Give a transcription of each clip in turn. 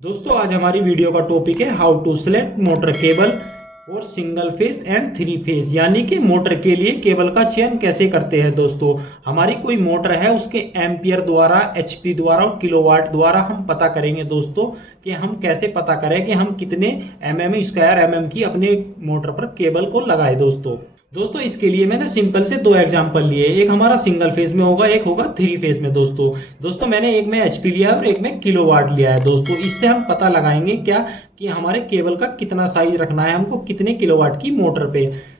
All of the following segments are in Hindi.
दोस्तों आज हमारी वीडियो का टॉपिक है how to select motor cable और single phase and three phase, यानी कि मोटर के लिए केबल का चयन कैसे करते हैं। दोस्तों हमारी कोई मोटर है उसके एम्पियर द्वारा, एचपी द्वारा और किलोवाट द्वारा हम पता करेंगे दोस्तों कि हम कैसे पता करें कि हम कितने स्क्वायर की अपने मोटर पर केबल को लगाए। दोस्तों इसके लिए मैंने सिंपल से दो एग्जांपल लिए, एक हमारा सिंगल फेज में होगा, एक होगा थ्री फेज में। दोस्तों मैंने एक में एचपी लिया है और एक में किलोवाट लिया है। दोस्तों इससे हम पता लगाएंगे क्या कि हमारे केबल का कितना साइज रखना है हमको कितने किलोवाट की मोटर पे।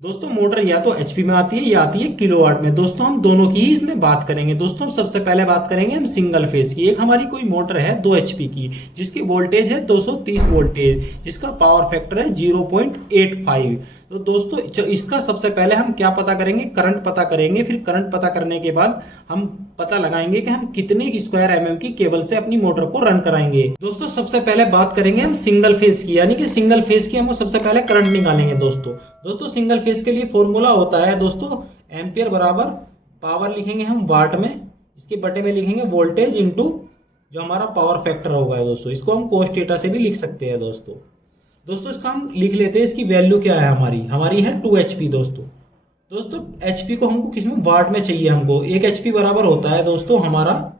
दोस्तों मोटर या तो एचपी में आती है या आती है किलोवाट में। दोस्तों हम दोनों की ही इसमें बात करेंगे। दोस्तों सबसे पहले बात करेंगे हम सिंगल फेज की। एक हमारी कोई मोटर है 2 एचपी की जिसकी वोल्टेज है 230 वोल्टेज, जिसका पावर फैक्टर है 0.85। तो दोस्तों इसका सबसे पहले हम क्या पता करेंगे, करंट पता करेंगे। फिर करंट पता करने के बाद हम पता लगाएंगे कि हम कितने स्क्वायर की केबल से अपनी मोटर को रन कराएंगे। दोस्तों सबसे पहले बात करेंगे हम सिंगल फेज की, यानी कि सिंगल फेज की हम सबसे पहले करंट निकालेंगे। दोस्तों सिंगल फेज के लिए फॉर्मूला होता है दोस्तों एम्पियर बराबर पावर लिखेंगे हम वाट में, इसके बटे में लिखेंगे वोल्टेज इंटू जो हमारा पावर फैक्टर होगा। दोस्तों इसको हम cos थीटा से भी लिख सकते हैं। दोस्तों इसका हम लिख लेते हैं, इसकी वैल्यू क्या है, हमारी है 2 एचपी। दोस्तों एचपी को हमको किस में, वाट में चाहिए हमको। 1 एचपी बराबर होता है दोस्तों हमारा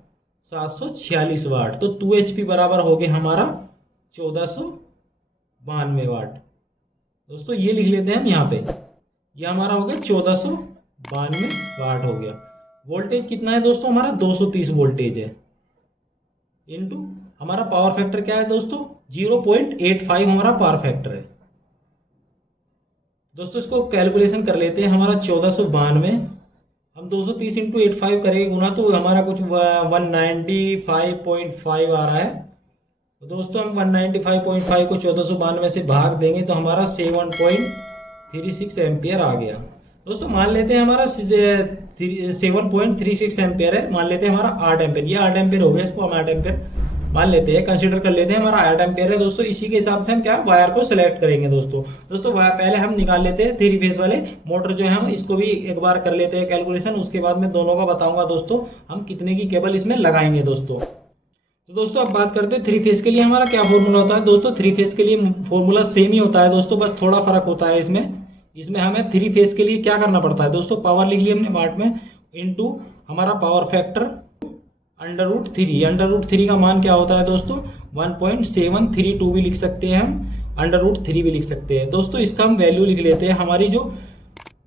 746 वाट। तो 2 एचपी बराबर हो गया हमारा 1492 वाट। दोस्तों ये लिख लेते हैं हम यहाँ पे, ये हमारा हो गया 1492 वाट हो गया। वोल्टेज कितना है दोस्तों, हमारा 230 वोल्टेज है, इनटू हमारा पावर फैक्टर क्या है दोस्तों 0.85 हमारा पावर फैक्टर है। दोस्तों इसको कैलकुलेशन कर लेते हैं, हमारा 1492 हम 230 इंटू 85 करेंगे गुना तो हमारा कुछ 195.5 आ रहा है। तो दोस्तों हम 195.5 को 1492 से भाग देंगे तो हमारा 7.36 एम्पियर आ गया। दोस्तों मान लेते हैं हमारा 7.36 एम्पियर है, मान लेते हैं हमारा 8 एम्पियर, ये 8 एम्पियर हो गया, इसको हम 8 एम्पियर मान लेते हैं, कंसीडर कर लेते हैं हमारा 8 एम्पियर है। दोस्तों इसी के हिसाब से हम क्या वायर को सिलेक्ट करेंगे। दोस्तों पहले हम निकाल लेते हैं थ्री फेज वाले मोटर जो है, हम इसको भी एक बार कर लेते हैं कैलकुलेशन, उसके बाद मैं दोनों का बताऊंगा दोस्तों हम कितने की केबल इसमें लगाएंगे। दोस्तों अब बात करते हैं थ्री फेज के लिए हमारा क्या फॉर्मूला होता है। दोस्तों थ्री फेज के लिए फॉर्मूला सेम ही होता है दोस्तों, बस थोड़ा फर्क होता है इसमें हमें थ्री फेज के लिए क्या करना पड़ता है। दोस्तों पावर लिख लिया हमने वाट में, इनटू हमारा power factor under root three का मान क्या होता है दोस्तों 1.732 भी लिख सकते हैं हम, अंडर रूट 3 भी लिख सकते हैं। दोस्तों इसका हम वैल्यू लिख लेते हैं, हमारी जो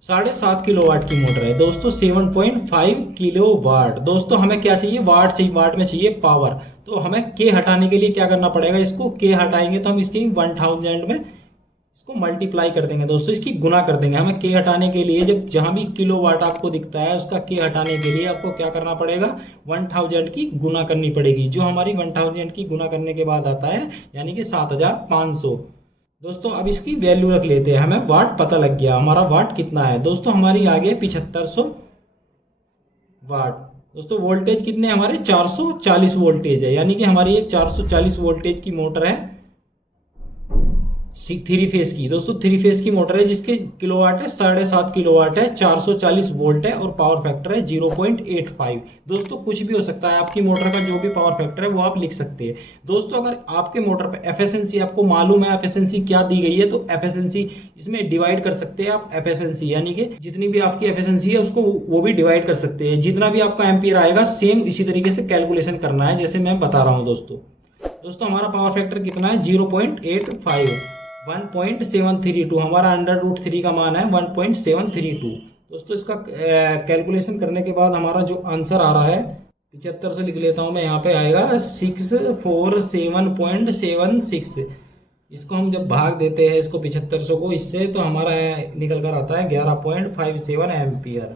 7.5 किलोवाट की मोटर है दोस्तों 7.5 किलोवाट। दोस्तों हमें क्या चाहिए, वाट में चाहिए पावर। तो हमें के हटाने के लिए क्या करना पड़ेगा, इसको के हटाएंगे तो हम इसकी 1000 में इसको मल्टीप्लाई कर देंगे। दोस्तों इसकी गुना कर देंगे। हमें के हटाने के लिए जब जहां भी किलोवाट आपको दिखता है उसका के हटाने के लिए आपको क्या करना पड़ेगा 1000 की गुना करनी पड़ेगी, जो हमारी 1000 की गुना करने के बाद आता है यानी कि 7500। दोस्तों अब इसकी वैल्यू रख लेते हैं, हमें वाट पता लग गया, हमारा वाट कितना है। दोस्तों हमारी आ गई 7500 वाट। दोस्तों वोल्टेज कितने हमारे 440 वोल्टेज है, यानी कि हमारी एक 440 वोल्टेज की मोटर है थ्री फेज की। दोस्तों थ्री फेज की मोटर है जिसके किलोवाट है 7.5 किलोवाट है, 440 वोल्ट है और पावर फैक्टर है 0.85। दोस्तों कुछ भी हो सकता है, आपकी मोटर का जो भी पावर फैक्टर है वो आप लिख सकते हैं। दोस्तों अगर आपके मोटर पे एफिशिएंसी आपको मालूम है एफिशिएंसी क्या दी गई है, तो एफिशिएंसी इसमें डिवाइड कर सकते हैं आप एफिशिएंसी, यानी कि जितनी भी आपकी एफिशिएंसी है उसको वो भी डिवाइड कर सकते हैं। जितना भी आपका एम्पियर आएगा सेम इसी तरीके से कैलकुलेशन करना है जैसे मैं बता रहा हूँ। दोस्तों हमारा पावर फैक्टर कितना है 0.85, 1.732, हमारा अंडर रूट 3 का मान है 1.732। दोस्तों इसका कैलकुलेशन करने के बाद हमारा जो आंसर आ रहा है 75 से लिख लेता हूं मैं, यहाँ पे आएगा 647.76। इसको हम जब भाग देते हैं इसको 7500 को इससे, तो हमारा निकल कर आता है 11.57 एम्पियर।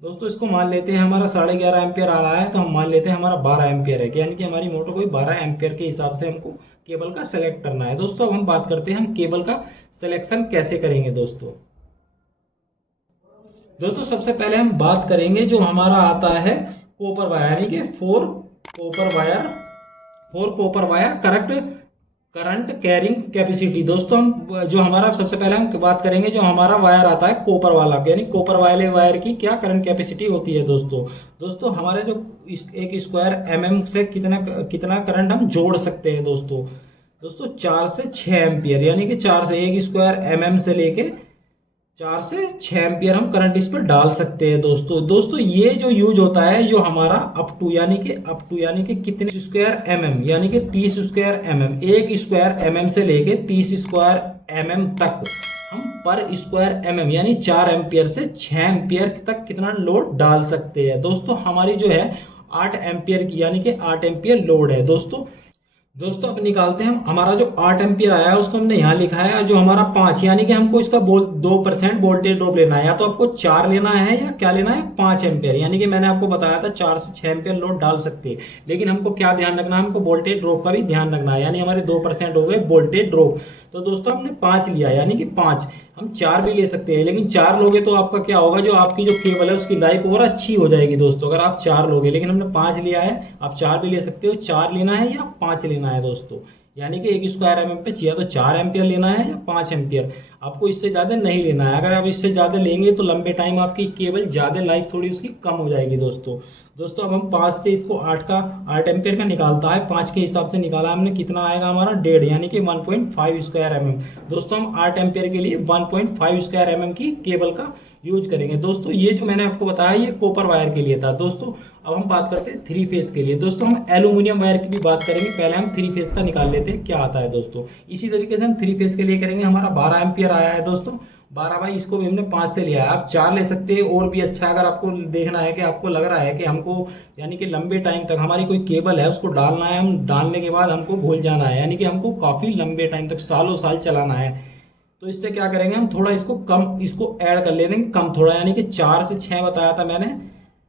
दोस्तों इसको मान लेते हैं हमारा 11.5 एम्पियर आ रहा है, तो हम मान लेते हैं हमारा 12 एम्पियर है, यानी कि हमारी मोटर को 12 एम्पियर के हिसाब से हमको केबल का सेलेक्ट करना है। दोस्तों अब हम बात करते हैं हम केबल का सिलेक्शन कैसे करेंगे। दोस्तों सबसे पहले हम बात करेंगे जो हमारा आता है कॉपर वायर, यानी कि four copper wire correct current carrying capacity. दोस्तों हम जो हमारा सबसे पहले हम बात करेंगे जो हमारा वायर आता है कॉपर वाला, यानी कॉपर वाले वायर की क्या करंट कैपेसिटी होती है दोस्तों। दोस्तों हमारे जो एक स्क्वायर एमएम से कितना कितना करंट हम जोड़ सकते हैं दोस्तों। दोस्तों 4 से 6 एम्पियर, यानी कि 4 से एक स्क्वायर एमएम से लेके 4 से 6 एम्पियर हम करंट इस पर डाल सकते हैं दोस्तों। दोस्तों ये जो यूज होता है जो हमारा अप टू यानी कि कितने स्क्वायर एमएम, यानी कि 30 स्क्वायर एमएम, एक स्क्वायर एमएम से लेके 30 स्क्वायर एमएम तक हम पर स्क्वायर एमएम यानी 4 एम्पियर से 6 एम्पियर तक कितना लोड डाल सकते हैं। दोस्तों हमारी जो है 8 एम्पियर की, यानी कि 8 एम्पियर लोड है दोस्तों। दोस्तों अब निकालते हैं हम, हमारा जो 8 एम्पियर आया है उसको हमने यहाँ लिखा है, जो हमारा 5 यानी कि हमको इसका 2% वोल्टेज ड्रॉप लेना है, या तो आपको 4 लेना है या क्या लेना है 5 एम्पियर, यानी कि मैंने आपको बताया था 4 से 6 एम्पियर लोड डाल सकते हैं, लेकिन हमको क्या ध्यान रखना है, हमको वोल्टेज ड्रॉप का भी ध्यान रखना है, यानी हमारे 2% हो गए वोल्टेज ड्रॉप। तो दोस्तों हमने 5 लिया, यानी कि 5, हम 4 भी ले सकते हैं, लेकिन 4 लोगे तो आपका क्या होगा, जो आपकी जो केबल है उसकी लाइफ और अच्छी हो जाएगी दोस्तों अगर आप 4 लोगे, लेकिन हमने 5 लिया है, आप 4 भी ले सकते हो। 4 लेना है या 5 लेना है दोस्तों, यानी कि एक स्क्वायर एमएम पे चाहिए तो 4 एम्पियर लेना है या 5 एम्पियर, आपको इससे ज़्यादा नहीं लेना है। अगर आप इससे ज़्यादा लेंगे तो लंबे टाइम आपकी केबल ज़्यादा लाइफ थोड़ी उसकी कम हो जाएगी दोस्तों। दोस्तों अब हम 5 से इसको 8 एम्पियर का निकालता है, 5 के हिसाब से निकाला हमने, कितना आएगा हमारा 1.5 यानी कि 1.5 स्क्वायर एमएम। दोस्तों हम 8 एम्पियर के लिए 1.5 स्क्वायर एमएम की केबल का यूज करेंगे। दोस्तों ये जो मैंने आपको बताया ये कॉपर वायर के लिए था दोस्तों। अब हम बात करते हैं 3 फेज के लिए। दोस्तों हम एल्यूमिनियम वायर की भी बात करेंगे, पहले हम 3 फेज का निकाल लेते हैं क्या आता है दोस्तों। इसी तरीके से हम 3 फेज के लिए करेंगे। हमारा 12 एम्पियर आया है दोस्तों, 12 भाई इसको भी हमने 5 से लिया है, आप 4 ले सकते हैं और भी अच्छा। अगर आपको देखना है कि आपको लग रहा है कि हमको यानी कि लंबे टाइम तक हमारी कोई केबल है उसको डालना है, हम डालने के बाद हमको भूल जाना है, यानी कि हमको काफ़ी लंबे टाइम तक सालों साल चलाना है, तो इससे क्या करेंगे हम थोड़ा इसको कम, इसको ऐड कर लेंगे कम थोड़ा, यानी कि 4 से 6 बताया था मैंने,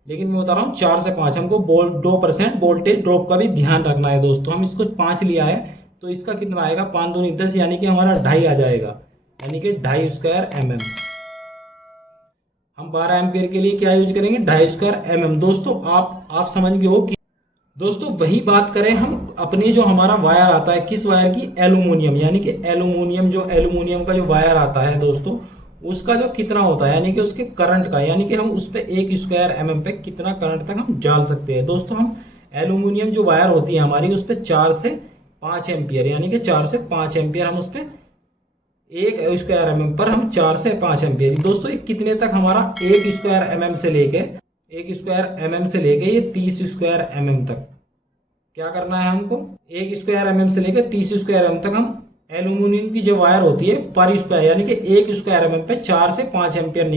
लेकिन मैं बता रहा हूँ 4 से 5। हमको 2% वोल्टेज ड्रॉप का भी ध्यान रखना है दोस्तों। हम इसको 5 लिया है तो इसका कितना आएगा 5 दूनी 10, यानी कि हमारा 2.5 आ जाएगा, यानी कि 2.5 स्क्वायर एमएम। हम 12 एम्पियर के लिए क्या यूज करेंगे 2.5 स्क्वायर एमएम। दोस्तों आप समझ गए हो कि दोस्तों वही बात करें हम अपने जो हमारा वायर आता है किस वायर की, एल्यूमिनियम, यानी कि एल्यूमिनियम का जो वायर आता है दोस्तों उसका जो कितना होता है, यानी कि उसके करंट का, यानी कि हम उस पर 1 स्क्वायर एमएम पे कितना करंट तक हम डाल सकते हैं। दोस्तों हम एल्यूमिनियम जो वायर होती है हमारी उस पर 4 से 5 एम्पियर, यानी कि 4 से 5 एम्पियर हम उस पर 1 स्क्वायर एमएम पर हम 4 से 5 एम्पियर। दोस्तों कितने तक हमारा 1 स्क्वायर एमएम से लेके 1 स्क्वायर एमएम से लेके ये 30 स्क्वायर एमएम तक क्या करना है हमको, 1 स्क्वायर एमएम से लेके 30 स्क्वायर एमएम तक हम एल्यूमिनियम की जो वायर होती है पर स्क्वायर, यानी कि 1 स्क्वायर एमएम पे 4 से 5 एम्पियर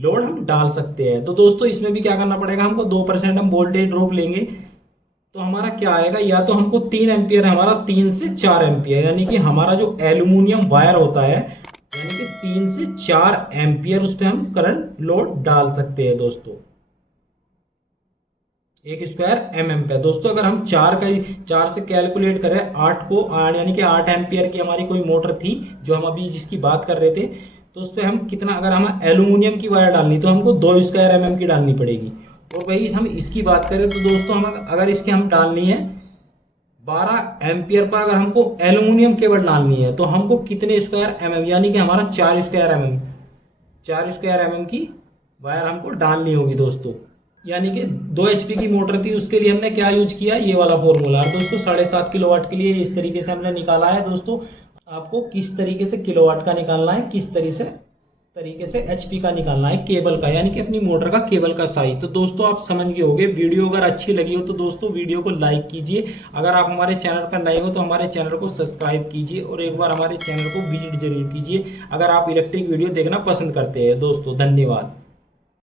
लोड हम डाल सकते हैं। तो दोस्तों इसमें भी क्या करना पड़ेगा हमको, 2% हम वोल्टेज ड्रॉप लेंगे तो हमारा क्या आएगा, या तो हमको 3 एम्पियर है हमारा, 3 से 4 एम्पियर, यानी कि हमारा जो एल्यूमिनियम वायर होता है यानी कि 3 से 4 एम्पियर उस पर हम करंट लोड डाल सकते हैं दोस्तों 1 स्क्वायर एमएम पे। दोस्तों अगर हम 4 से कैलकुलेट करें 8 को, यानी कि 8 एम्पियर की हमारी कोई मोटर थी जो हम अभी जिसकी बात कर रहे थे, तो उस पर हम कितना, अगर हम एल्यूमिनियम की वायर डालनी तो हमको 2 स्क्वायर एमएम की डालनी पड़ेगी। और वही हम इसकी बात करें तो दोस्तों हम अगर इसकी हम डालनी है 12 एम्पियर पर, अगर हमको एल्यूमिनियम केबल डालनी है तो हमको कितने स्क्वायर एमएम, यानी कि हमारा 4 स्क्वायर एमएम की वायर हमको डालनी होगी दोस्तों। यानी कि 2 HP की मोटर थी उसके लिए हमने क्या यूज किया, ये वाला फॉर्मूला दोस्तों 7.5 किलोवाट के लिए इस तरीके से हमने निकाला है। दोस्तों आपको किस तरीके से किलोवाट का निकालना है, किस तरीके से HP का निकालना है केबल का, यानी कि अपनी मोटर का केबल का साइज। तो दोस्तों आप समझ गए होंगे। वीडियो अगर अच्छी लगी हो तो दोस्तों वीडियो को लाइक कीजिए, अगर आप हमारे चैनल पर नए हो तो हमारे चैनल को सब्सक्राइब कीजिए और एक बार हमारे चैनल को विजिट जरूर कीजिए अगर आप इलेक्ट्रिक वीडियो देखना पसंद करते हैं दोस्तों। धन्यवाद।